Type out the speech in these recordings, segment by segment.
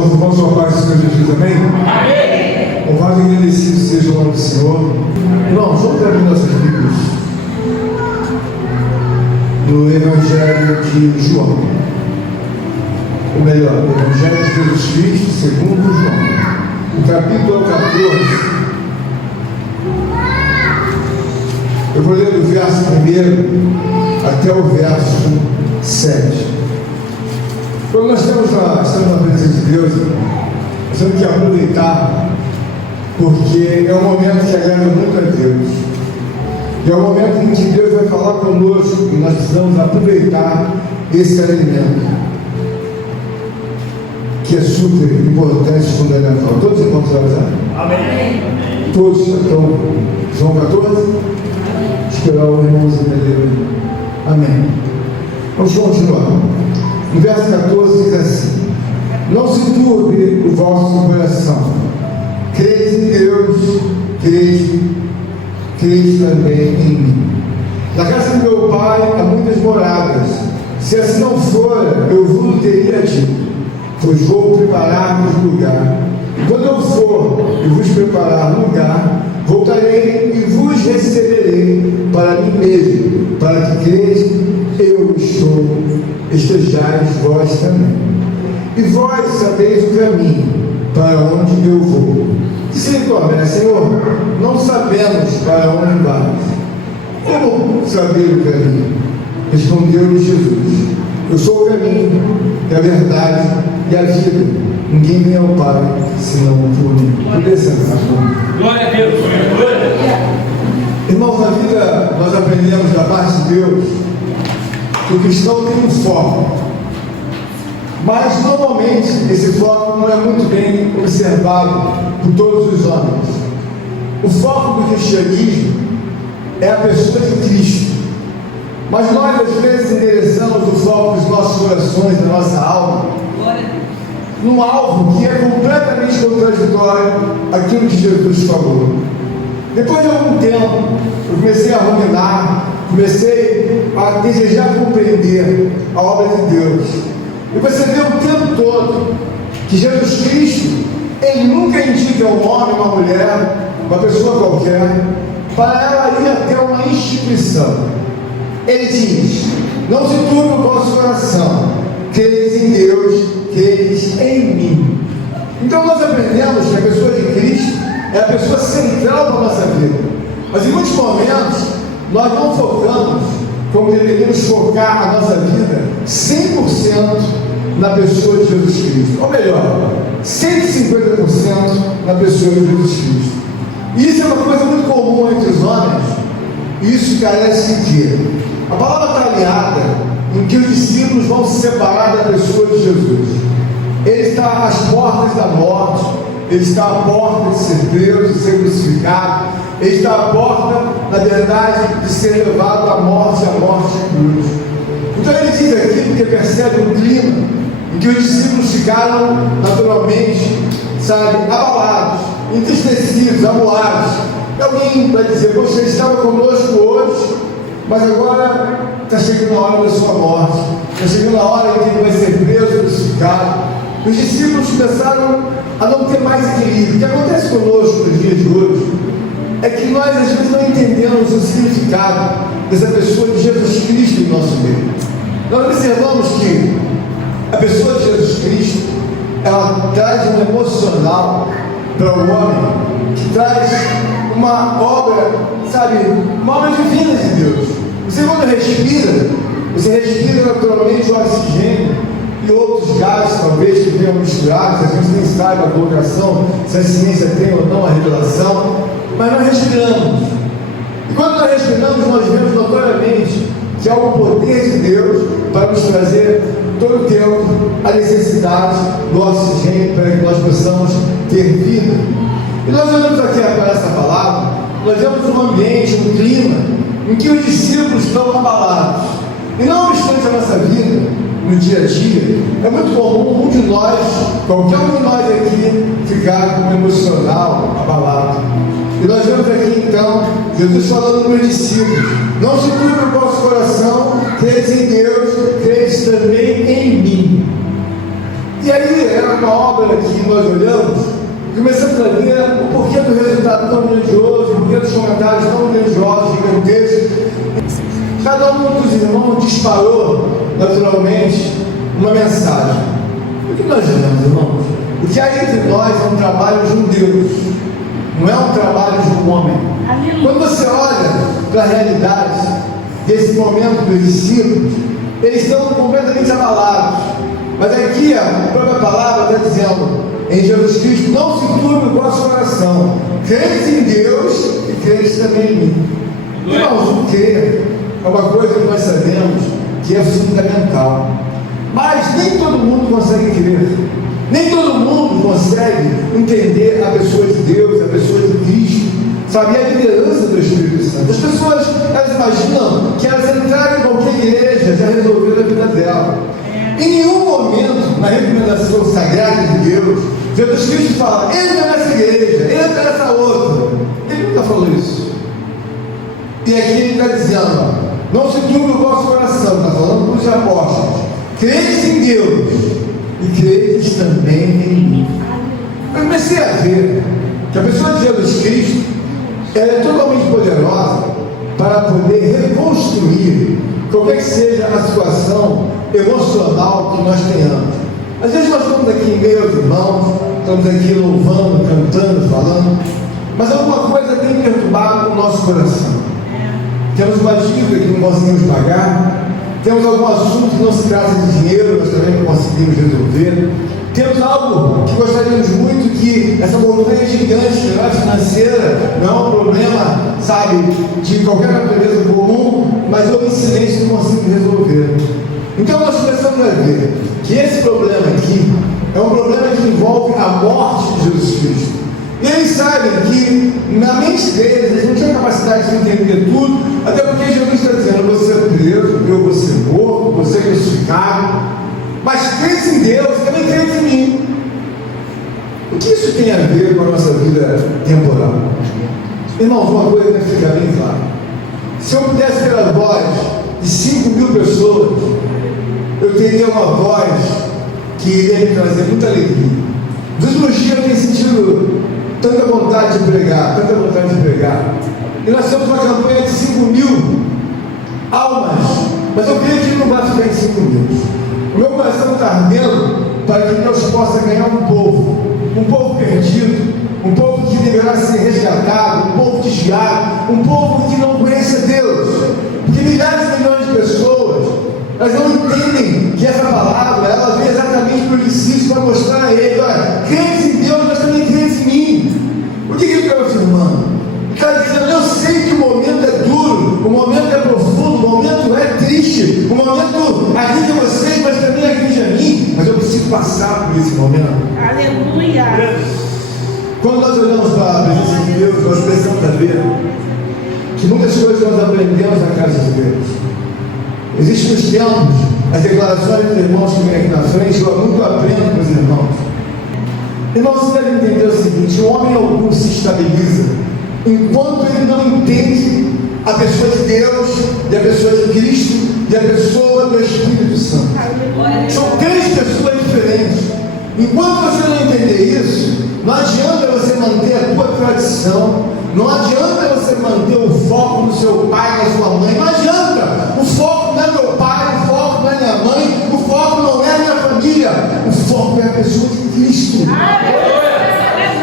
Irmãos, irmãos, sua paz, Senhor Jesus, amém? Amém! Louvado e agradecido seja o nome do Senhor. Irmãos, vamos abrir nossas Bíblias no Evangelho de João. Ou melhor, o Evangelho de Jesus Cristo, segundo João. O capítulo 14. Eu vou ler do verso 1 até o verso 7. Quando nós estamos na presença de Deus, nós temos que aproveitar, porque é um momento que agrada muito a Deus. E é um momento em que Deus vai falar conosco e nós precisamos aproveitar esse alimento, que é super importante e fundamental. Todos irmãos avisados? Amém. Todos estão. João 14? Esperar o irmãozinho dele. Amém. Vamos continuar. No verso 14 diz assim: não se turbe o vosso coração, credes em Deus, credes também em mim. Na casa do meu pai há muitas moradas, se assim não for, eu vos teria dito, pois vou preparar-vos lugar. E quando eu for e vos preparar lugar, voltarei e vos receberei para mim mesmo, para que credes eu estou, estejais vós também. E vós sabeis o caminho para onde eu vou. Disse Tomé: Senhor, não sabemos para onde vais. Como saber o caminho? Respondeu-lhe Jesus: eu sou o caminho, e a verdade e a vida. Ninguém vem ao Pai senão por mim. Glória a Deus. Irmãos, na vida nós aprendemos da parte de Deus que o cristão tem um foco, mas normalmente esse foco não é muito bem observado por todos os homens. O foco do cristianismo é a pessoa de Cristo, mas nós às vezes endereçamos o foco dos nossos corações, da nossa alma, num alvo que é completamente contraditório àquilo que Jesus falou. Depois de algum tempo, eu comecei a ruminar, comecei a desejar compreender a obra de Deus. E você vê o tempo todo que Jesus Cristo, Ele nunca indica um homem, uma mulher, uma pessoa qualquer, para ela ir até uma instituição. Ele diz: não se turbe o vosso coração, credes em Deus, credes em mim. Então nós aprendemos que a pessoa de Cristo é a pessoa central da nossa vida. Mas em muitos momentos nós não focamos como deveríamos focar a nossa vida 100% na pessoa de Jesus Cristo. Ou melhor, 150% na pessoa de Jesus Cristo. E isso é uma coisa muito comum entre os homens. E isso carece de quê? A palavra está aliada em que os discípulos vão se separar da pessoa de Jesus. Ele está às portas da morte, ele está à porta de ser preso, de ser crucificado, ele está à porta, na verdade, de ser levado à morte de cruz. Então ele diz aqui, porque percebe o clima em que os discípulos ficaram naturalmente, abalados, entristecidos, amuados. E alguém vai dizer: poxa, ele estava conosco hoje, mas agora está chegando a hora da sua morte, está chegando a hora em que ele vai ser preso, crucificado. Os discípulos começaram a não ter mais equilíbrio. O que acontece conosco nos dias de hoje é que nós às vezes não entendemos o significado dessa pessoa de Jesus Cristo em nosso meio. Nós observamos que a pessoa de Jesus Cristo, ela traz um emocional para o homem, que traz uma obra, uma obra divina de Deus. Você quando respira, você respira naturalmente o oxigênio e outros gases talvez que venham misturados. A gente nem sabe a colocação, se a ciência tem ou não a revelação, mas nós respiramos. E quando nós respiramos, nós vemos notoriamente que há um poder de Deus para nos trazer todo o tempo a necessidade do oxigênio para que nós possamos ter vida. E nós olhamos aqui para essa palavra, nós vemos um ambiente, um clima em que os discípulos estão abalados. E não obstante a nossa vida, no dia a dia, é muito comum um de nós, qualquer um de nós aqui, ficar com o emocional abalado. E nós vemos aqui então Jesus falando para os discípulos: não se turbe o vosso coração, credes em Deus, credes também em mim. E aí era uma obra que nós olhamos, começamos a ver o porquê do resultado tão grandioso, o porquê dos comentários tão grandiosos, gigantescos. Cada um dos irmãos disparou, naturalmente, uma mensagem. O que nós vemos, irmãos? O que há entre nós é um trabalho de um Deus, não é um trabalho de um homem. Quando você olha para a realidade desse momento dos discípulos, eles estão completamente abalados. Mas aqui a própria palavra está dizendo, em Jesus Cristo, não se turbe o vosso coração. Crente em Deus e crente também em mim. Irmãos, o crer é uma coisa que nós sabemos que é fundamental. Mas nem todo mundo consegue crer. Nem todo mundo consegue entender a pessoa de Deus, a pessoa de Cristo, sabe? A liderança do Espírito Santo. As pessoas, elas imaginam que elas entrarem em qualquer igreja já resolveram a vida dela. Em nenhum momento, na recomendação sagrada de Deus, Jesus Cristo fala, entra nessa igreja, entra nessa outra. Ele nunca falou isso. E aqui ele está dizendo, não se turbe o vosso coração, está falando para os apóstolos. Credes em Deus e credes também em mim. Eu comecei a ver que a pessoa de Jesus Cristo ela é totalmente poderosa para poder reconstruir qualquer que seja a situação emocional que nós tenhamos. Às vezes nós estamos aqui em meio aos irmãos, estamos aqui louvando, cantando, falando, mas alguma coisa tem perturbado o nosso coração. Temos uma dívida que não conseguimos pagar, temos algum assunto que não se trata de dinheiro, nós também não conseguimos resolver. Temos algo que gostaríamos muito que essa montanha gigante, não é financeira, não é um problema, sabe, de qualquer natureza comum, mas eu em silêncio não consigo resolver. Então nós começamos a ver que esse problema aqui é um problema que envolve a morte de Jesus Cristo. E eles sabem que na mente deles, eles não tinham capacidade de entender tudo, até porque Jesus está dizendo, você é preso, eu vou ser morto, você é crucificado, mas crente em Deus, também crente em mim. O que isso tem a ver com a nossa vida temporal? Irmãos, uma coisa deve ficar bem clara. Se eu pudesse ter a voz de 5.000 pessoas, eu teria uma voz que iria me trazer muita alegria. Nos últimos dias eu tenho sentido tanta vontade de pregar, tanta vontade de pregar. E nós temos uma campanha de 5.000 almas, mas eu creio que não vai ficar em 5.000. O meu coração está ardendo para que Deus possa ganhar um povo perdido, um povo que deverá ser resgatado, um povo desviado, um povo que não conhece a Deus. Porque milhares de milhões de pessoas, elas não entendem que essa palavra, ela vem exatamente para o discípulo, para mostrar a ele, olha, crentes em Deus, mas também crentes em mim. O que ele está afirmando? Ele está dizendo, eu sei que o momento é duro, o momento é profundo, o momento é triste, o momento atinge vocês, mas também atinge a mim, mas eu preciso passar por esse momento. Aleluia! Quando nós olhamos para a presença de Deus, nós precisamos ver que muitas coisas nós aprendemos na casa de Deus. Existem nos tempos as declarações dos irmãos que vêm aqui na frente, eu muito aprendo com os irmãos. Irmãos, vocês devem entender o seguinte: o homem algum se estabiliza enquanto ele não entende a pessoa de Deus, e a pessoa de Cristo, e a pessoa do Espírito Santo. São três pessoas diferentes. Enquanto você não entender isso, não adianta você manter a tua tradição, não adianta você manter o foco no seu pai, na sua mãe, não adianta. O foco não é meu pai, o foco não é minha mãe, o foco não é a minha família, o foco é a pessoa de Cristo.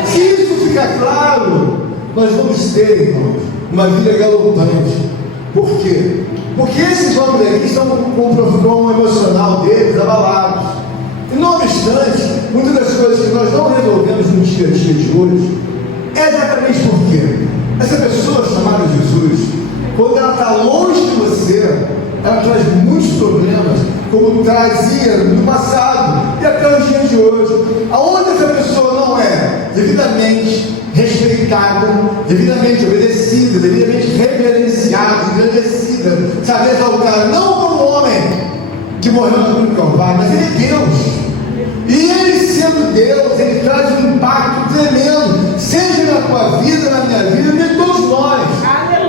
Se isso ficar claro, nós vamos ter, irmãos, uma vida galopante. Por quê? Porque esses homens aqui estão com o emocional deles abalados. E não obstante, muitas das coisas que nós não resolvemos no dia a dia de hoje, é exatamente porque essa pessoa chamada Jesus, quando ela está longe de você, ela traz muitos problemas, como trazia no passado e até os dias de hoje. Aonde essa pessoa não é devidamente respeitada, devidamente obedecida, devidamente reverenciada, engrandecida, sabe, exaltada, não como um homem que morreu no cruz do Calvário, mas ele é Deus. E ele sendo Deus, ele traz um impacto tremendo, seja na tua vida, na minha vida, e de todos nós.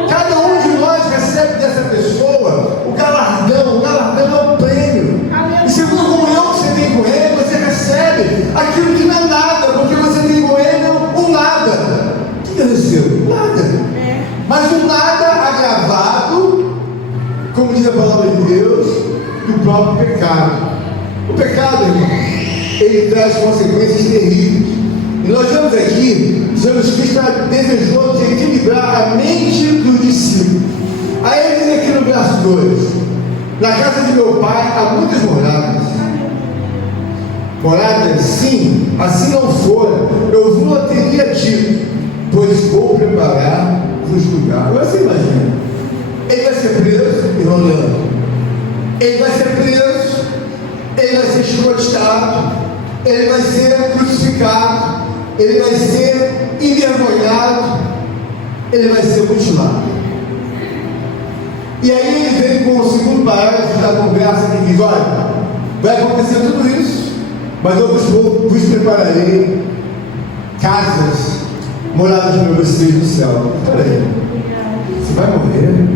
Cada um de nós recebe dessa pessoa o galardão é o prêmio. E segundo a comunhão que você tem com ele, você recebe ele traz consequências terríveis. E nós vemos aqui, Jesus Cristo está desejoso de equilibrar a mente dos discípulos. Aí ele diz aqui no verso 2: na casa de meu pai há muitas moradas. Moradas, sim, assim não fora, eu vos não teria dito, pois vou preparar-vos lugar. Agora você imagina, ele vai ser preso, irmão Leandro, ele vai ser preso, ele vai ser escrotizado, ele vai ser crucificado, ele vai ser envergonhado, ele vai ser mutilado. E aí ele vem com o segundo parágrafo da conversa que diz: olha, vai acontecer tudo isso, mas eu vos prepararei casas, moradas para vocês no céu. Peraí, você vai morrer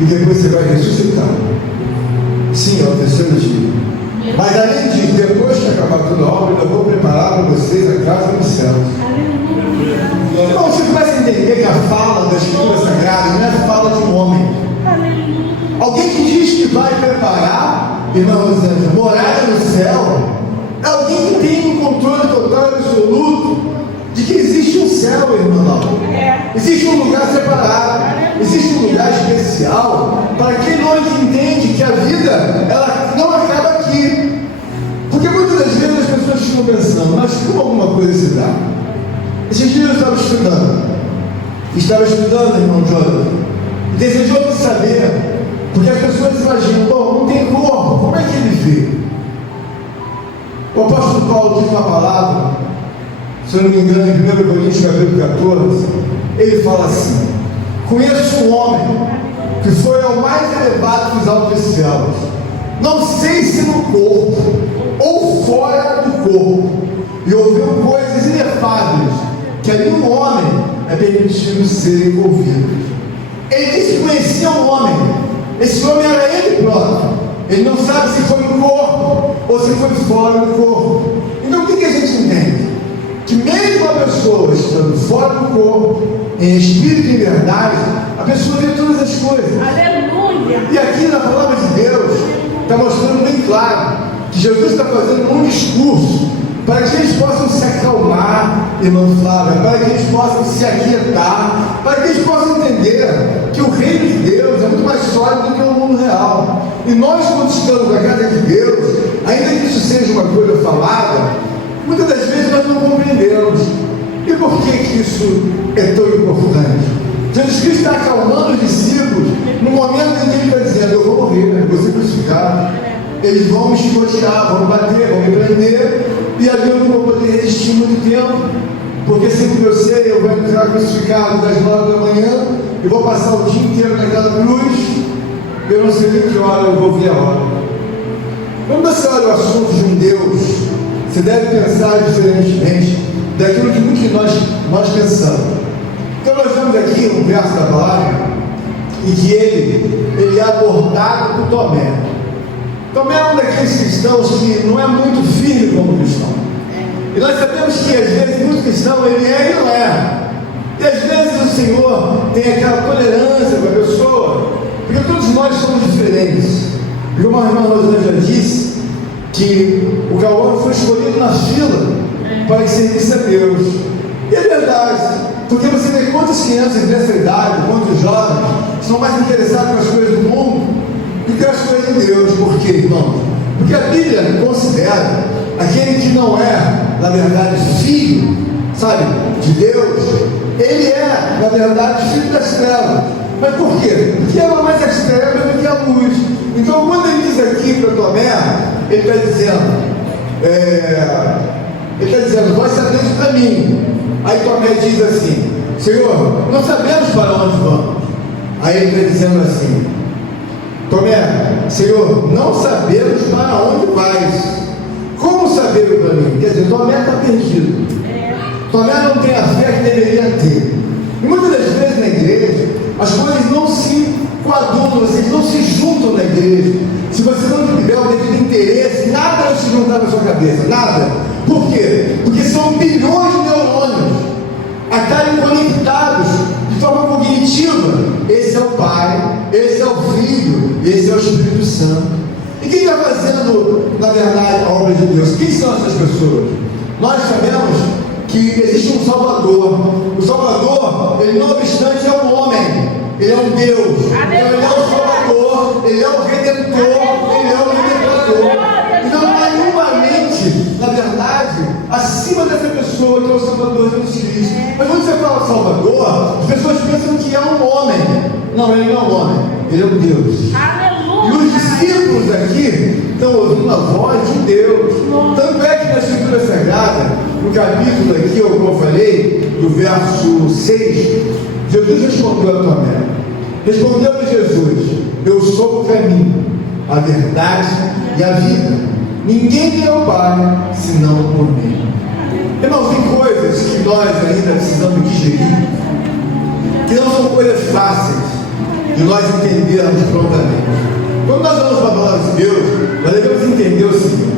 e depois você vai ressuscitar. Sim, é o terceiro dia. Mas além disso, depois que acabar toda a obra, eu vou preparar para vocês a casa no céu. Então você começa a entender que a fala da Escritura Sagrada não é a fala de um homem. Alguém que diz que vai preparar, irmão Rosângela, morada no céu, é alguém que tem um controle total e absoluto de que existe um céu, irmão. Existe um lugar separado, existe um lugar especial para quem não entende que a vida ela não acaba aqui. Porque muitas das vezes as pessoas ficam pensando: mas como alguma coisa se dá? Esses dias eu estava estudando, irmão Jonathan, e desejou saber, porque as pessoas imaginam: bom, não tem corpo, como é que ele vê? O apóstolo Paulo tem uma palavra, se eu não me engano, em 1 Coríntios capítulo 14, ele fala assim: conheço um homem que foi ao mais elevado dos altos céus, não sei se no corpo ou fora do corpo, e ouviu coisas inefáveis que a nenhum homem é permitido ser envolvido. Ele disse que conhecia um homem, esse homem era ele próprio, ele não sabe se foi no corpo ou se foi fora do corpo. Então o que a gente entende? Que mesmo a pessoa estando fora do corpo, em espírito e verdade, a pessoa vê todas as coisas. Aleluia! E aqui na palavra de Deus está mostrando bem claro que Jesus está fazendo um discurso para que eles possam se acalmar, irmã Flávia, para que eles possam se aquietar, para que eles possam entender que o reino de Deus é muito mais sólido do que o mundo real. E nós, quando estamos na casa de Deus, ainda que isso seja uma coisa falada, muitas das vezes nós não compreendemos. E por que isso é tão importante? Jesus Cristo está acalmando os discípulos no momento em que ele está dizendo: eu vou morrer, eu vou ser crucificado, eles vão me escrotear, vão me bater, vão me prender, e ali eu não vou poder resistir muito tempo, porque sempre que eu sei, eu vou entrar crucificado das 9 da manhã e vou passar o dia inteiro naquela cruz, eu não sei nem que hora eu vou ver a hora. Quando você olha o assunto de um Deus, você deve pensar diferentemente daquilo que muitos de nós pensamos. Então nós vemos aqui um verso da palavra em que ele é abordado por Tomé. Tomé é um daqueles cristãos que não é muito firme como cristão. E nós sabemos que às vezes muito cristão ele é e não é. E às vezes o Senhor tem aquela tolerância com a pessoa, porque todos nós somos diferentes. E como a irmã Rosângela disse, que o Cauã foi escolhido na fila para que servisse a Deus. E é verdade, porque você vê quantas crianças dessa idade, quantos jovens, são mais interessados com as coisas do mundo do que as coisas de Deus. Por quê, irmão? Porque a Bíblia considera aquele que não é, na verdade, filho, sabe, de Deus, ele é, na verdade, filho das trevas. Mas por quê? Porque ama mais as trevas do que a luz. Então, quando ele diz aqui para Tomé, ele está dizendo, vós sabeis o caminho. Aí Tomé diz assim: Senhor, não sabemos para onde vamos. Aí ele está dizendo assim: Tomé, Senhor, não sabemos para onde vais. Como saber o caminho? Quer dizer, Tomé está perdido. Tomé não tem a fé que deveria ter. E muitas das vezes na igreja, as coisas não se coadulam, vocês não se juntam na igreja. Se você não tiver o devido interesse, nada vai se juntar na sua cabeça, nada. Por quê? Porque são bilhões de neurônios a estarem conectados de forma cognitiva. Esse é o Pai, esse é o Filho, esse é o Espírito Santo. E quem está fazendo, na verdade, a obra de Deus? Quem são essas pessoas? Nós sabemos que existe um Salvador. O Salvador, ele não obstante é um homem, ele é um Deus. Então ele é o Salvador, ele é o Redentor, ele é o Libertador. Então não há nenhuma mente, na verdade, acima dessa pessoa que é o Salvador Jesus Cristo. Mas quando você fala Salvador, as pessoas pensam que é um homem. Não, ele não é um homem, ele é um Deus. E os discípulos aqui estão ouvindo a voz de Deus. Tanto é que na Escritura Sagrada, no capítulo aqui, como eu falei, do verso 6, Jesus respondeu a Tomé. Respondeu-lhe Jesus: eu sou o caminho, a verdade e a vida. Ninguém vem ao Pai senão por mim. Irmãos, tem coisas que nós ainda precisamos digerir, que não são coisas fáceis de nós entendermos prontamente. Quando nós vamos para a palavra de Deus, nós devemos entender o seguinte: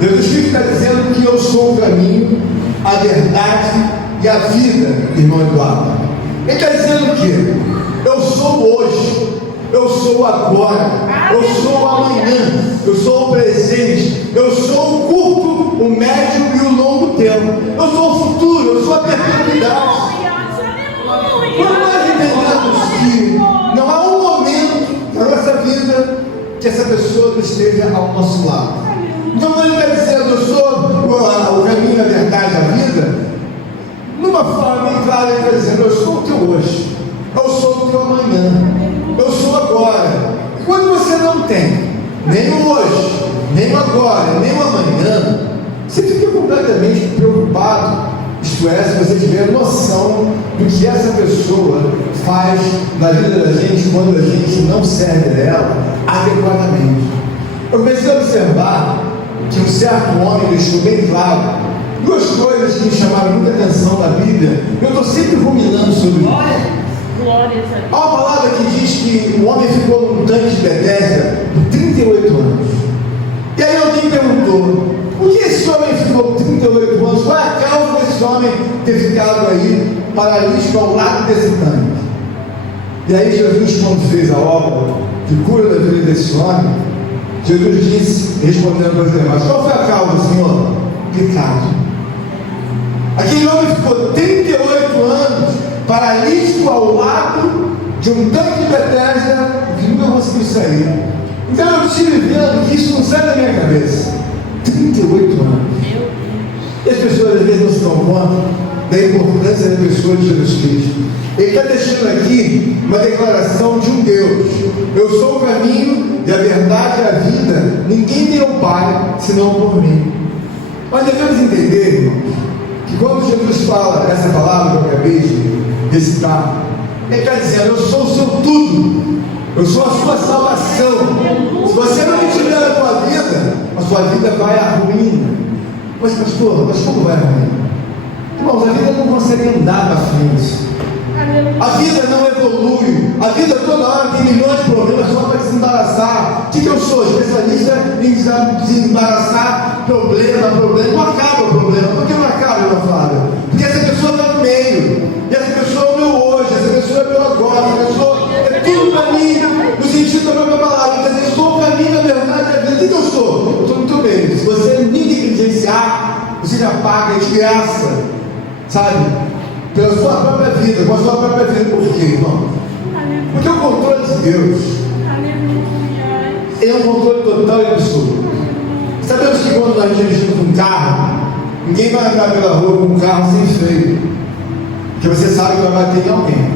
Jesus Cristo está dizendo que eu sou o caminho, a verdade e a vida, irmão Eduardo. Ele está dizendo que eu sou hoje, eu sou agora, eu sou amanhã, eu sou o presente, eu sou o curto, o médio e o longo tempo, eu sou o futuro, eu sou a perpetuidade. Quando nós entendemos que não há um momento na nossa vida que essa pessoa não esteja ao nosso lado. Então ele está dizendo: eu sou o caminho, a verdade, a vida. Numa forma bem clara, ele está dizendo: eu sou o teu hoje, eu sou o teu amanhã, eu sou agora. E quando você não tem nem o hoje, nem o agora, nem o amanhã, você fica completamente preocupado. Isto é, se você tiver noção do que essa pessoa faz na vida da gente quando a gente não serve ela adequadamente. Eu comecei a observar que um certo homem deixou bem claro duas coisas que me chamaram muita atenção na Bíblia. Eu estou sempre ruminando sobre isso. Há uma palavra que diz que o homem ficou num tanque de Betesda por 38 anos. E aí alguém perguntou: por que esse homem ficou 38 anos? Qual é a causa desse homem ter ficado aí paralítico ao lado desse tanque? E aí Jesus, quando fez a obra de cura da vida desse homem, Jesus disse, respondendo para os demais: qual foi a causa, Senhor? Pecado. Aquele homem ficou 38 anos paralítico ao lado de um tanque de Betesda e nunca conseguiu sair. Então eu estive vendo que isso não sai da minha cabeça. 38 anos. E as pessoas às vezes não se dão conta da importância da pessoa de Jesus Cristo. Ele está deixando aqui uma declaração de um Deus: eu sou o caminho e a verdade e a vida. Ninguém tem o Pai senão por mim. Nós devemos entender, irmãos, que quando Jesus fala essa palavra que eu acabei de recitar, ele está dizendo: eu sou o seu tudo, eu sou a sua salvação. Se você não me tiver da tua vida, a sua vida vai à ruína. Mas pastor, mas como vai à ruína? Irmãos, a vida não consegue andar para frente. A vida não evolui. A vida toda hora tem milhões de problemas só para desembaraçar. O que eu sou? Especialista em desembaraçar problema. Não acaba o problema. Por que não acaba, meu Flávio? Porque essa pessoa está no meio. E essa pessoa é o meu hoje, essa pessoa é o meu agora, essa pessoa é tudo para mim, no sentido da própria palavra. Quer dizer, eu sou o caminho, a verdade, a vida. O que eu sou? Eu estou no teu meio. Se você me negligenciar, você já paga de graça, sabe? Pela sua própria vida, com a sua própria vida. Por quê, irmão? Porque o controle de Deus é um controle total e absoluto. Sabemos que quando nós dirigimos um carro, ninguém vai andar pela rua com um carro sem freio, porque você sabe que vai bater em alguém.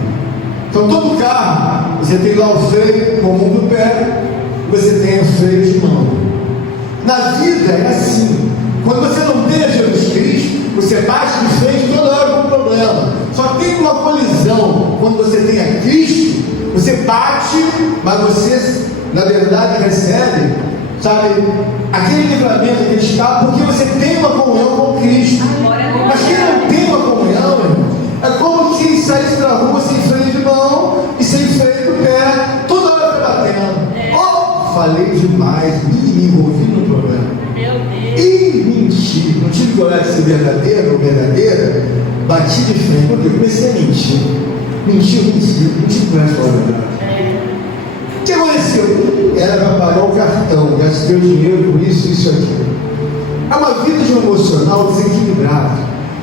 Então todo carro, você tem lá o freio comum do pé, você tem o freio de mão. Na vida é assim. Quando você não tem Jesus Cristo, você bate de frente toda hora com um problema. Só tem uma colisão. Quando você tem a Cristo, você bate, mas você, na verdade, recebe, sabe, aquele livramento que está, porque você tem uma comunhão com Cristo. Mas quem não tem uma comunhão, é como se saísse da rua sem freio de mão e sem freio do pé, toda hora batendo. Oh, falei demais, me envolvi no problema. E mentir, não tive coragem de ser verdadeiro ou verdadeira, bati de frente, porque eu comecei a mentir. Não tive coragem de falar a verdade. O que aconteceu? aconteceu? Ela vai pagar o cartão, gastei o dinheiro com isso, isso aqui. É uma vida de um emocional desequilibrado.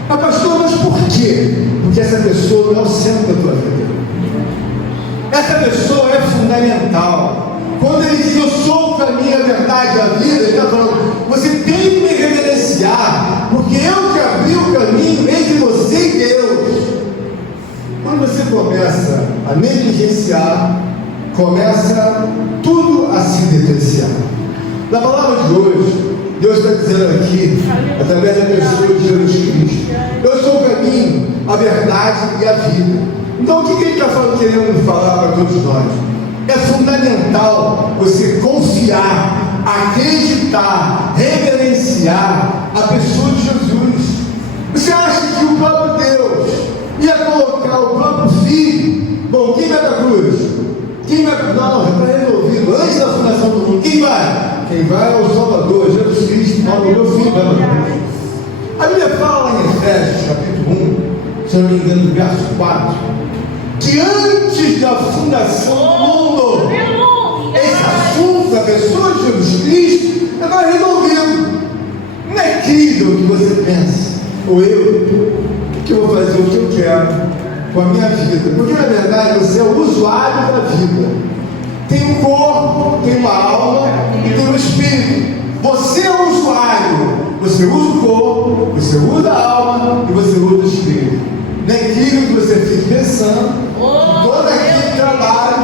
Mas pastor, mas por quê? Porque essa pessoa não é o centro da tua vida. Essa pessoa é fundamental. Quando ele diz, eu sou o caminho, a verdade, a vida, ele está falando, você tem que me reverenciar, porque eu que abri o caminho entre você e Deus. Quando você começa a negligenciar, começa tudo a se depreciar. Na palavra de hoje, Deus está dizendo aqui, através da pessoa de Jesus Cristo, eu sou o caminho, a verdade e a vida. Então o que ele está querendo falar para todos nós? É fundamental você confiar, acreditar, reverenciar a pessoa de Jesus. Você acha que o próprio Deus ia colocar o próprio Filho? Bom, quem vai para a cruz? Quem vai? Não, já está resolvido. Antes da fundação do mundo, quem vai? Quem vai é o Salvador, Jesus Cristo, o meu Filho vai para a cruz. A Bíblia fala em Efésios, capítulo 1, se eu não me engano, verso 4, que antes da fundação do mundo, esse assunto da pessoa de Jesus Cristo é resolvido. Não é incrível o que você pensa, ou eu, que eu vou fazer o que eu quero com a minha vida, porque na verdade você é o usuário da vida. Tem um corpo, tem uma alma e tem um espírito. Você é o usuário, você usa o corpo, você usa a alma e você usa o espírito. Não é incrível que você fique pensando todo aquele trabalho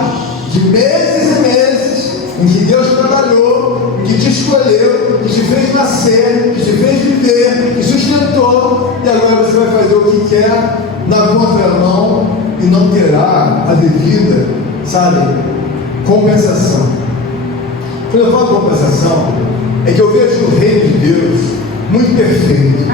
de meses e meses em que Deus trabalhou, que te escolheu, que te fez nascer, que te fez viver, que sustentou, e agora você vai fazer o que quer na contramão e não terá a devida, sabe, compensação. Quando eu falo compensação, é que eu vejo o reino de Deus muito perfeito.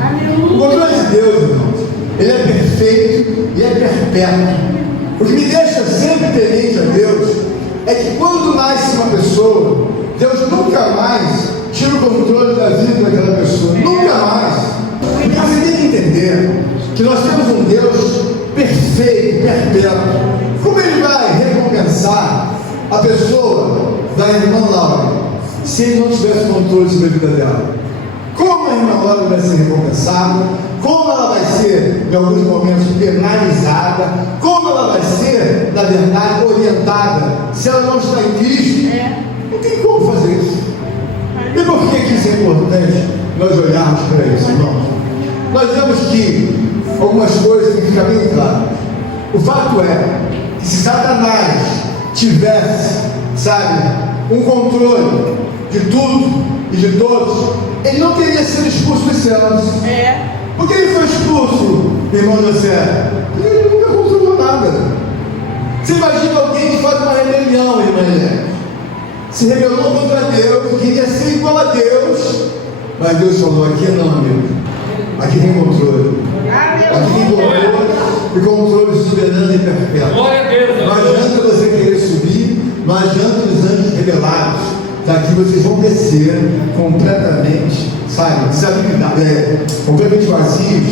O controle de Deus, irmãos, ele é perfeito e é perpétuo. O que me deixa sempre temente a Deus é que quando nasce uma pessoa, Deus nunca mais tira o controle da vida daquela pessoa. Nunca mais. Porque você tem que entender que nós temos um Deus perfeito, perpétuo. Como ele vai recompensar a pessoa da irmã Laura se ele não tivesse controle sobre a vida dela? Como a irmã Laura vai ser recompensada? Como ela vai ser, em alguns momentos, penalizada? Como ela vai ser, na verdade, orientada se ela não está em Cristo? Não tem como fazer isso. E por que isso é importante nós olharmos para isso, irmãos? Nós vemos que algumas coisas têm que ficar bem claras. O fato é que se Satanás tivesse, sabe, um controle de tudo e de todos, ele não teria sido expulso dos céus. Por que ele foi expulso, irmão José? Porque ele nunca controlou nada. Você imagina alguém que faz uma rebelião, irmã, se rebelou contra Deus, queria ser igual a Deus, mas Deus falou, aqui não, amigo, aqui tem controle. Aqui tem controle e controle soberano e perpétuo. Não adianta você querer subir, não adianta os anjos rebelados. Daqui vocês vão descer completamente, sabe, completamente vazios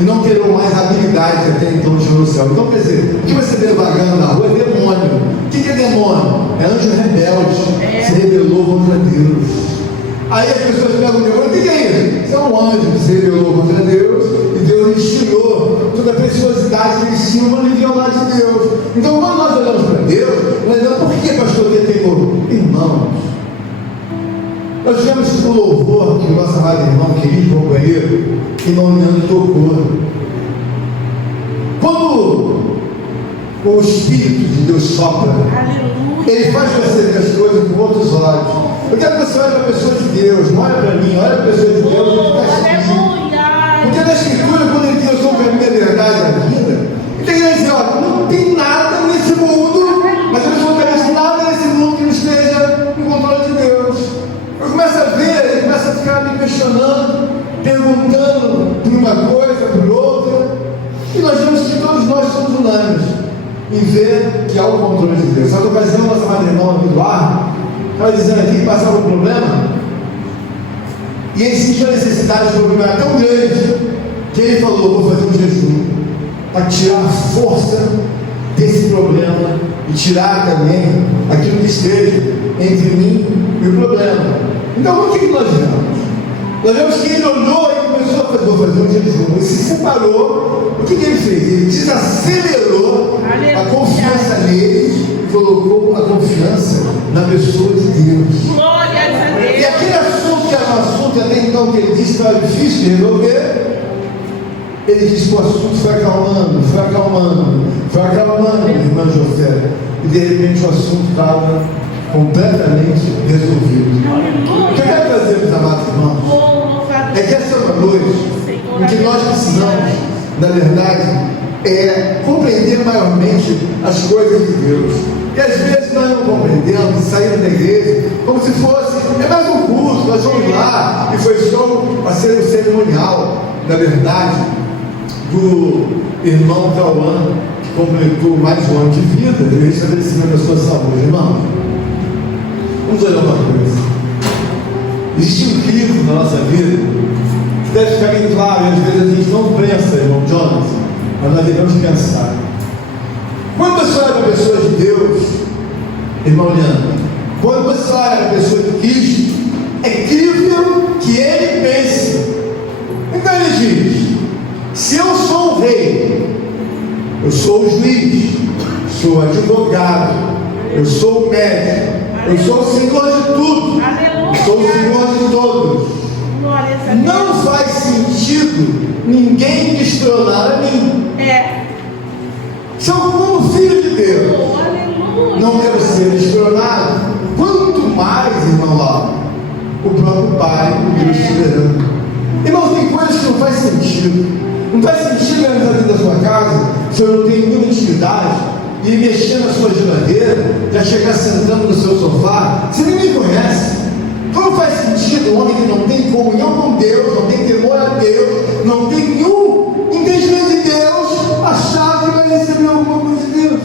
e não terão mais habilidade que até então tinham no céu. Então, quer dizer, o que você vê vagando na rua é demônio. O que é demônio? É anjo rebelde, se rebelou contra Deus. Aí as pessoas pegam o demônio, o que é isso? Isso é um anjo que se rebelou contra Deus e Deus lhes tirou toda a preciosidade que eles tinham quando viviam lá de Deus. Então, quando nós olhamos para Deus, nós olhamos, por que pastor tem temor? Irmãos, nós tivemos um louvor que o nosso amado irmão, querido companheiro, que não me tocou. Quando o Espírito de Deus sopra, ele faz você ver as coisas com outros olhos. Eu quero que você olhe para a pessoa de Deus, não olhe para mim, olhe para a pessoa de Deus e fica assim. Porque na Escritura, quando ele diz eu sou o caminho, a verdade, a vida, ele tem que dizer, ó, não tem nada nesse mundo, mas eu não conheço nada nesse mundo que não esteja no controle de Deus. Eu começo a ver, ele começa a ficar me questionando, perguntando por uma coisa, por outra, e nós vemos que todos nós somos unânimes em ver que há o controle de Deus. Sabe, ocasião, nossa madre irmã Eduardo estava dizendo aqui que passava um problema, e ele sentiu a necessidade de um problema tão grande, que ele falou, vou fazer um jejum, para tirar a força desse problema, e tirar também aquilo que esteja entre mim e o problema. Então, o que nós vemos? Nós vemos que ele olhou e começou a fazer um jejum. Ele se separou. O que ele fez? Ele desacelerou a confiança nele e colocou a confiança na pessoa de Deus. Glória a Deus. E aquele assunto que era um assunto até então que ele disse que era difícil de resolver, ele disse que o assunto foi acalmando, irmã José. E de repente o assunto estava completamente resolvido. O que eu quero trazer, meus amados irmãos, é que essa é uma noite em que nós precisamos, na verdade, compreender maiormente as coisas de Deus. E às vezes nós não compreendemos e saímos da igreja como se fosse, é mais um curso, nós vamos lá, e foi só o cerimonial, na verdade, do irmão Cauã, que completou mais um ano de vida e o estabelecimento da sua saúde. Irmão, vamos olhar uma coisa. Existe um livro na nossa vida que deve ficar bem claro, e às vezes a gente não pensa, irmão Jonas, mas nós devemos pensar. Quando você olha para a pessoa de Deus, irmão Leandro, quando você olha para a pessoa de Cristo, é crível que ele pense. Então ele diz: se eu sou o rei, eu sou o juiz, sou o advogado, eu sou o médico, eu sou o Senhor de tudo, eu sou o Senhor de todos. Não faz sentido ninguém destronar a mim. Se eu, como filho de Deus, não quero ser destronado, quanto mais, irmão, lá, o próprio Pai, o Deus soberano. Irmãos, tem coisas que não faz sentido. Não faz sentido entrar dentro da sua casa se eu não tenho nenhuma intimidade e mexer na sua geladeira, já chegar sentando no seu sofá, você nem me conhece. Não faz sentido um homem que não tem comunhão com Deus, não tem temor a Deus, não tem nenhum entendimento de Deus, achar que vai receber alguma coisa de Deus.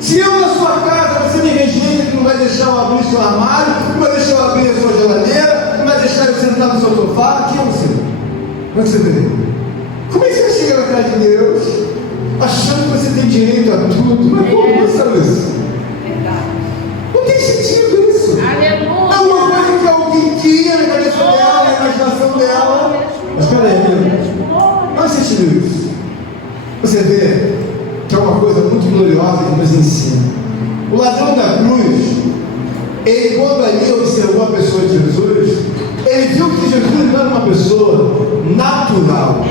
Se eu na sua casa, você me rejeita, que não vai deixar eu abrir seu armário, não vai deixar eu abrir a sua geladeira, não vai deixar eu sentar no seu sofá, quem é você? Como é que você vê? Como é que você vai chegar na casa de Deus achando que você tem direito a tudo? Mas como você sabe isso? Não tem sentido isso. Aleluia. É uma coisa que alguém cria na cabeça dela, na imaginação dela. Mas peraí, não é sentido isso. Você vê que é uma coisa muito gloriosa que nos ensina. O ladrão da cruz, ele, quando ali observou a pessoa de Jesus, ele viu que Jesus não era uma pessoa natural.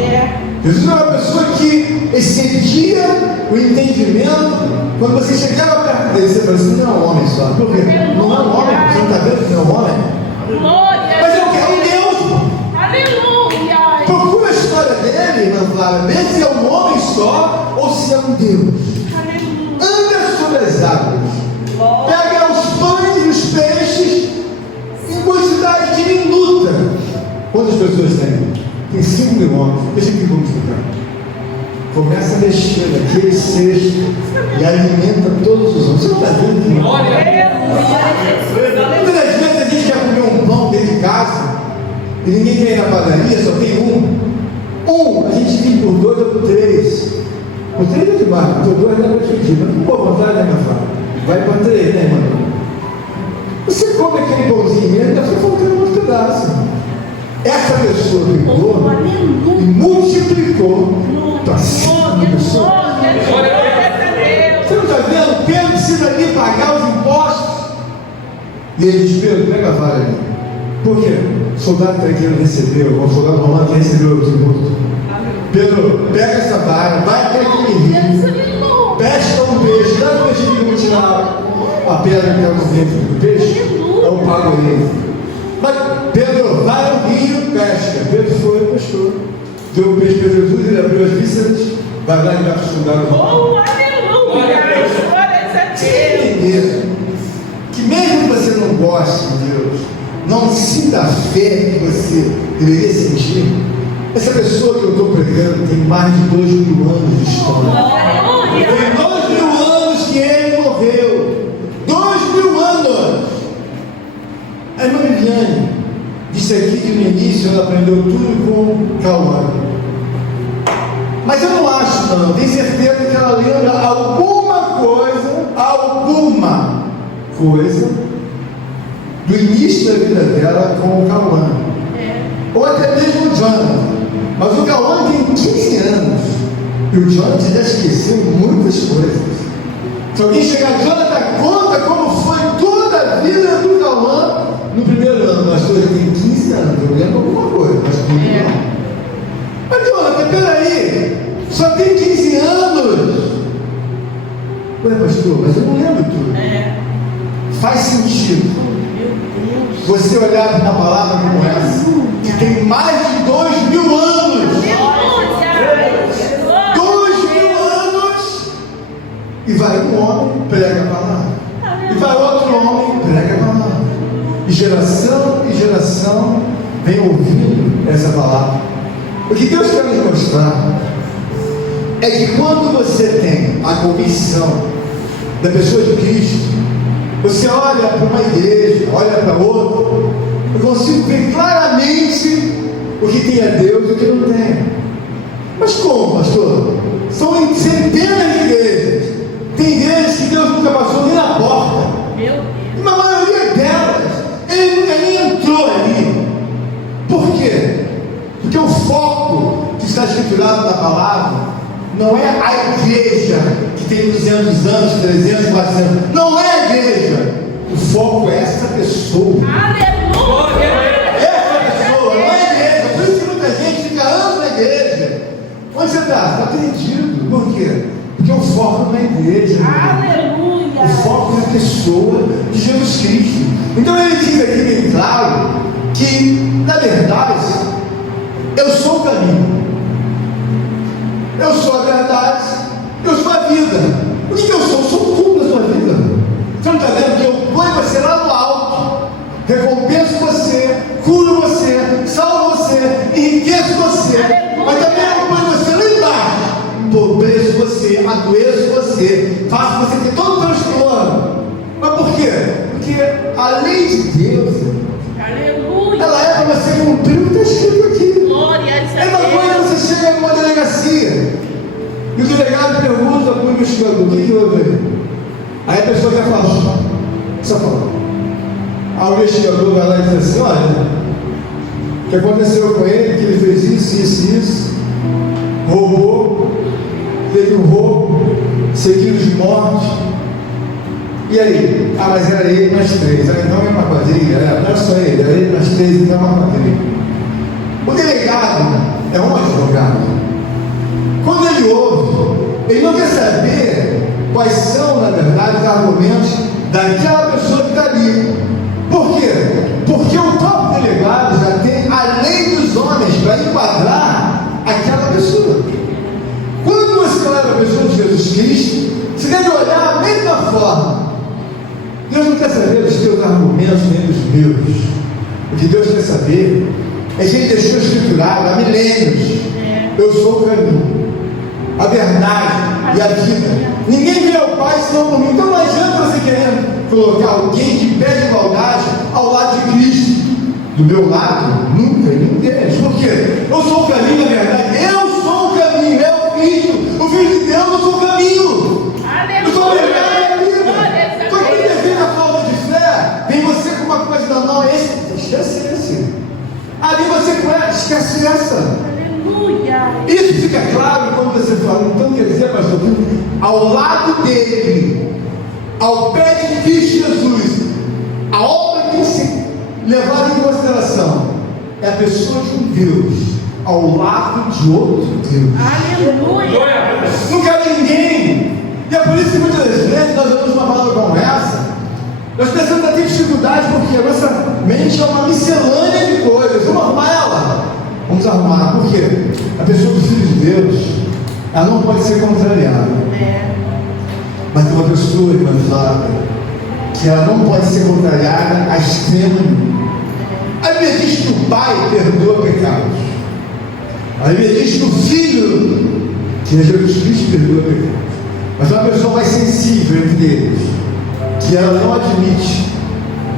Jesus era uma pessoa que excedia o entendimento. Quando você chegava perto dele, você falava assim: não é um homem só. Por quê? Não é um homem. Você não está vendo que não é um homem? Mas é o que? É um Deus. Aleluia. Procura a história dele, irmã Flávia, vê se é um homem só ou se é um Deus. Anda sobre as águas. Pega os pães e os peixes em quantidade diminuta. Quantas pessoas tem? Tem 5.000 homens. Deixa aqui como ficar. Começa a mexer naquele cesto e alimenta todos os homens. Você não está vendo? Muitas das vezes a gente quer comer um pão dentro de casa e ninguém quer ir na padaria, só tem um. A gente divide por 2 ou por 3. Por 3 é demais, por 2 não é para dividir. Mas não pode vontade, né, minha filha? Vai para 3, né, irmão? Você come aquele pãozinho mesmo, ainda foi faltando um pedaço. Essa pessoa pegou e multiplicou para 5 pessoas. Você não está vendo? Pedro precisa ali pagar os impostos. E ele diz: Pedro, pega a vara ali. Por quê? O soldado tregueiro recebeu, o soldado romano que recebeu o tributo. Pedro, pega essa vara, vai até aquele rio, pesca um peixe, dá um peixe que eu vou tirar a pedra que está no dentro do peixe, eu pago ele. Mas Pedro, vai ao rio, pesca. Pedro foi e pescou. Deu o peixe para Jesus, ele abriu as vísceras, vai lá embaixo do soldado romano. Aleluia. Que mesmo que você não goste de Deus, não sinta a fé que você deveria sentir, essa pessoa que eu estou pregando tem mais de 2.000 anos de história. Tem 2.000 anos que ele morreu. 2.000 anos. A irmã Viviane disse aqui que no início ela aprendeu tudo com Cauã. Mas eu não acho, não. Tenho certeza que ela lembra alguma coisa do início da vida dela com o Cauã. Ou até mesmo o Jonathan. Mas o Cauã tem 15 anos. E o Jonathan já esqueceu muitas coisas. Se alguém chegar, Jonathan, conta como foi toda a vida do Cauã no primeiro ano. Mas hoje tem 15 anos. Eu lembro alguma coisa, mas tudo não. Mas Jonathan, peraí. Só tem 15 anos. Ué, pastor, mas eu não lembro tudo. Faz sentido você olhar para uma palavra como essa, que tem mais de 2000 anos. 2000 anos. E vai um homem, prega a palavra. E vai outro homem, prega a palavra. E geração vem ouvindo essa palavra. O que Deus quer nos mostrar é que quando você tem a convicção da pessoa de Cristo, você olha para uma igreja, olha para outra, eu consigo ver claramente o que tem a Deus e o que não tem. Mas como, pastor? São centenas de igrejas. Tem igrejas que Deus nunca passou nem na porta. E na maioria delas, Ele nunca nem entrou ali. Por quê? Porque o foco que está escriturado na palavra não é a igreja que tem 200 anos, 300, 400. Não é a igreja. O foco é essa pessoa. Aleluia! Essa pessoa, não é a igreja. Por isso que muita gente fica anos na igreja. Onde você está? Está perdido. Por quê? Porque o foco não é a igreja. Aleluia! O foco é a pessoa de Jesus Cristo. Então ele diz aqui bem claro que, na verdade, eu sou o caminho. Eu sou a verdade, eu sou a vida. O que eu sou? Eu sou tudo da sua vida. Você não está vendo que eu ponho você lá no alto, recompenso você, curo você, salvo você, enriqueço você, mas também eu ponho você lá embaixo, empobreço você, adoeço você, faço você ter todo o transtorno. Mas por quê? Porque a lei de Deus, Aleluia! ela é para você cumprir o que está escrito aqui. Glória a É uma coisa você chega numa delegacia e o delegado pergunta para o investigador: o que houve aí? Aí a pessoa quer falar, só fala. Aí o investigador vai lá e diz assim: olha, o que aconteceu com ele, que ele fez isso, roubou, teve um roubo, seguido de morte. E aí? Ah, mas era ele mais 3. Ah, então é uma quadrilha, não é só ele, era ele mais 3, então é uma quadrilha. O delegado é um advogado. Quando ele ouve, ele não quer saber quais são, na verdade, os argumentos daquela pessoa que está ali. Por quê? Porque o próprio delegado já tem a lei dos homens para enquadrar aquela pessoa. Quando você olha para a pessoa de Jesus Cristo, você deve olhar da mesma forma. Deus não quer saber dos teus argumentos nem dos meus. O que Deus quer saber é que Ele deixou escriturado há milênios: eu sou o caminho, a verdade e a vida. Ninguém vê ao Pai senão por mim. Então não adianta você querer colocar alguém que pede igualdade ao lado de Cristo. Do meu lado, nunca, ninguém. Por quê? Eu sou o caminho, a verdade. Eu sou o caminho, é o Cristo, o Filho de Deus. Eu sou o caminho. Eu sou a verdade e a vida. Então quando devido a falta de fé, vem você com uma coisa da não, esquece esse. Ali você conhece, esquece essa. Aleluia! Isso fica claro quando você fala. Então quer dizer, pastor, ao lado dele, ao pé de Cristo Jesus, a obra que tem que ser levada em consideração é a pessoa de um Deus ao lado de outro Deus. Aleluia! Não quero ninguém. E é por isso que muitas vezes nós vemos uma palavra como essa, nós pensamos que tem dificuldade porque a nossa mente é uma miscelânea de coisas. Vamos arrumar ela? Vamos arrumar. Por quê? A pessoa do Filho de Deus, ela não pode ser contrariada. Mas tem uma pessoa, irmãos, que ela não pode ser contrariada a extremo. A Bíblia diz que o Pai perdoa pecados. A Bíblia diz que o Filho, que é Jesus Cristo, perdoa pecados. Mas uma pessoa mais sensível entre eles, que ela não admite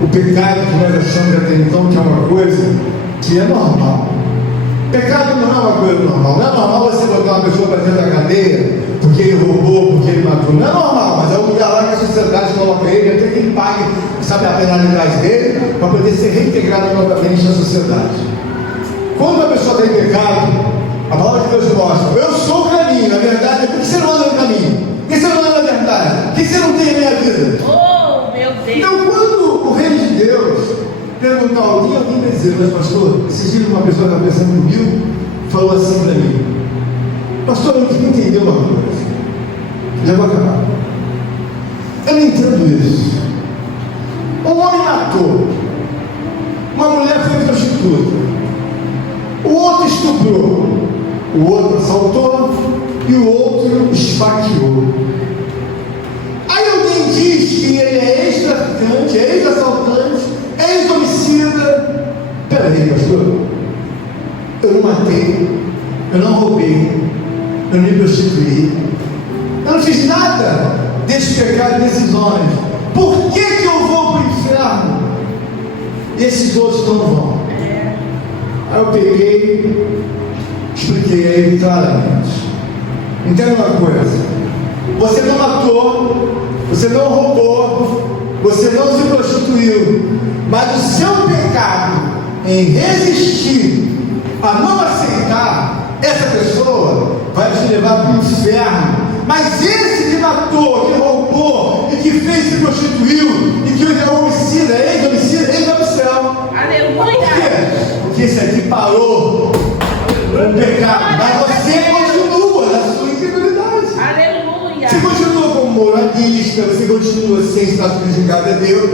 o pecado que nós achamos até então que é uma coisa que é normal. Pecado não é uma coisa normal. Não é normal você botar uma pessoa para dentro da cadeia porque ele roubou, porque ele matou. Não é normal, mas é um lugar lá que a sociedade coloca ele até que ele pague pague, sabe, a penalidade dele, para poder ser reintegrado novamente na sociedade. Quando a pessoa está em pecado, a palavra de Deus mostra: eu sou o caminho, a verdade. Por que você não anda no caminho? Por que você não anda na verdade? Por que você não tem a minha vida? Oh, meu Deus. Então, quando o reino de Deus perguntar a alguém vai dizer: mas pastor, esses dias uma pessoa estava pensando comigo, falou assim para mim: pastor, eu queria entender uma coisa. Já vou acabar. Eu não entendo isso. Um homem matou, uma mulher foi prostituta, o outro estuprou, o outro assaltou e o outro esfaqueou. Aí alguém diz que ele é ex-traficante, ex-assaltante, ex-homicida. Peraí, pastor, eu não matei, eu não roubei, eu não me prostituí, eu não fiz nada desse pecado desses homens. Por que eu vou para o inferno e esses outros não vão? Aí eu peguei, expliquei a ele claramente. Entenda uma coisa: você não matou, você não roubou, você não se prostituiu, mas o seu pecado em resistir a não aceitar, essa pessoa vai te levar para o inferno. Mas esse que matou, que roubou, e que fez, se prostituiu, e que hoje é homicida, ex-homicida, ele vai para o céu. Aleluia. Por quê? Porque esse aqui parou o pecado, mas você continua na sua incredulidade. Aleluia. Você continua como moralista, você continua sem estar subjugado a Deus.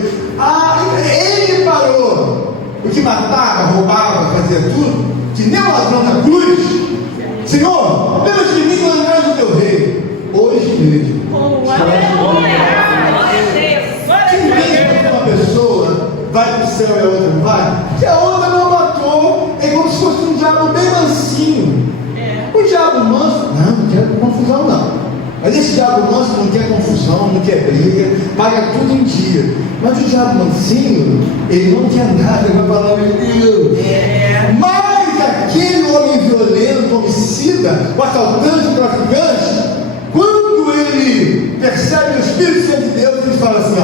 Ele parou. O que matava, roubava, fazia tudo, que nem o ladrão da cruz. Senhor, lembra de mim quando eu era o teu rei. Hoje mesmo. Oh, aleluia. Que uma pessoa vai para o céu e a outra não vai? Que a outra não matou, é como se fosse um diabo bem mansinho. O diabo manso, não quer confusão não. Mas esse diabo manso não quer confusão, não quer briga, paga tudo em dia. Mas o diabo mansinho, ele não quer nada com a palavra de Deus. Mas aquele homem violento, homicida, o assaltante, o traficante, quando ele percebe o Espírito Santo de Deus, ele fala assim: ó,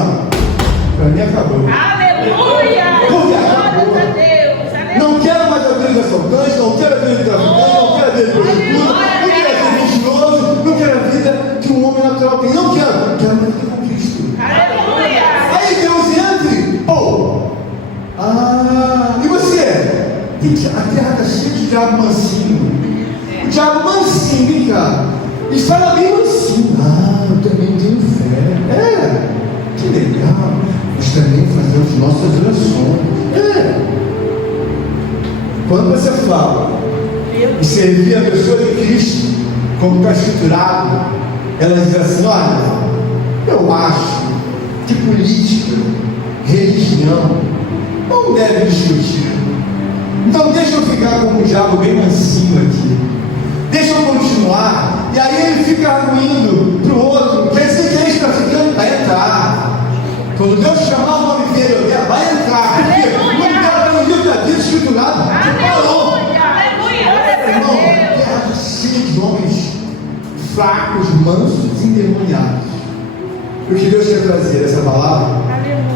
para mim acabou. Aleluia. Porque acabou. Glórias a Deus. Aleluia. Não quero mais a vida de assaltante, não quero a vida de traficante, não quero a vida de prostituta, não quero a vida de mentiroso, não quero a vida que um homem natural tem. Não quero a vida com Cristo. Aleluia. Aí Deus entra. E você? A terra está cheia de diabo mansinho. O diabo mansinho, vem cá. E fala bem mansinho: eu também tenho fé. Que legal. Nós também fazemos nossas orações. Quando você fala e servir a pessoa de Cristo, como está escriturado, ela diz assim: olha, eu acho que política, religião não deve discutir. Então deixa eu ficar com o diabo bem mansinho aqui. Deixa eu continuar. E aí ele fica arguindo para o outro: quer dizer que ele está ficando? Vai entrar. Quando Deus chamar o nome dele, vai entrar. Porque não está no livro da vida escriturado. Parou. Irmão, terra cheia de homens fracos, mansos, endemoniados. O que Deus quer trazer essa palavra: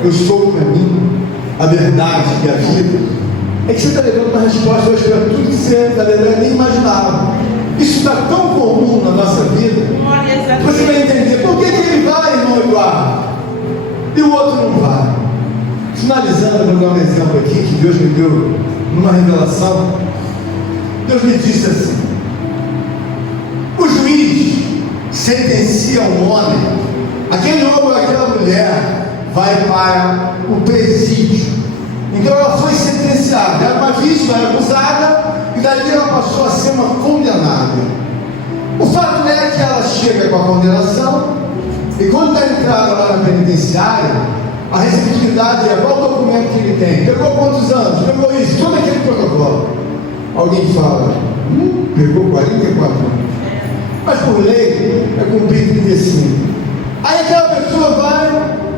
eu sou o caminho, a verdade e a vida. É que você está levando uma resposta hoje para tudo que você está levando, nem imaginava. Isso está tão comum na nossa vida. Você vai entender por que ele vai, irmão Eduardo, e o outro não vai. Finalizando, eu vou dar um exemplo aqui que Deus me deu numa revelação. Deus me disse assim: o juiz sentencia um homem, aquele homem ou aquela mulher vai para o presídio. Então ela foi sentenciada, era uma vítima, era acusada, e dali ela passou a ser uma condenada. O fato é que ela chega com a condenação, e quando está entrada lá na penitenciária, a receptividade é: qual o documento que ele tem? Pegou quantos anos? Pegou isso, todo aquele protocolo. Alguém fala: pegou 44 anos. Mas por lei é cumprir 35. Aí aquela pessoa vai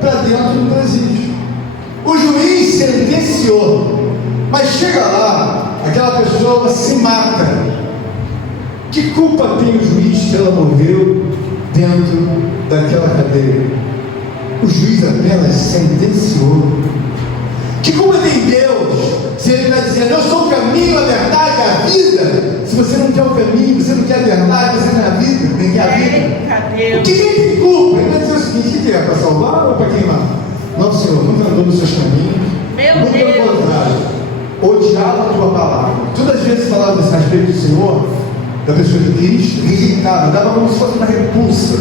para dentro do presídio. O juiz sentenciou, mas chega lá, aquela pessoa se mata. Que culpa tem o juiz que ela morreu dentro daquela cadeia? o juiz apenas sentenciou. Que culpa tem Deus se Ele está dizendo, eu sou o caminho, a verdade e a vida? Se você não quer o caminho, você não quer a verdade, você não é a vida, nem quer a vida. O que Ele tem culpa? Ele vai dizer o seguinte: o que é? Para salvar ou para queimar? Não, Senhor, nunca andou nos seus caminhos. Muito pelo contrário, odiava a tua palavra. Todas as vezes que falava desse respeito do Senhor, da pessoa de Cristo, irritava, dava como se fosse uma repulsa.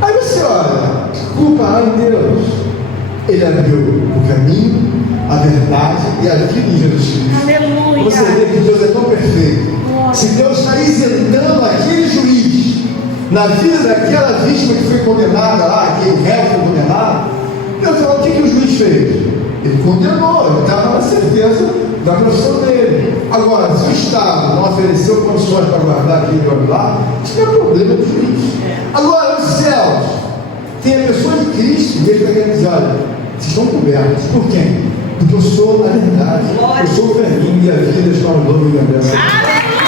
Aí você olha, que culpa há em Deus? Ele abriu o caminho, a verdade e a vida em Jesus Cristo. Aleluia. Você vê que Deus é tão perfeito. Se Deus está isentando aquele juiz na vida daquela vítima que foi condenada lá, aquele réu foi condenado, Deus falou: o que o juiz fez? Ele condenou, ele estava na certeza da profissão dele. Agora, se o Estado não ofereceu condições para guardar aquele homem lá, isso não é problema do juiz. Agora, nos céus, tem a pessoa de Cristo, e ele está querendo dizer: olha, vocês estão cobertos. Por quem? Porque eu sou a verdade, eu sou o caminho e a vida, está no nome da graça. Aleluia.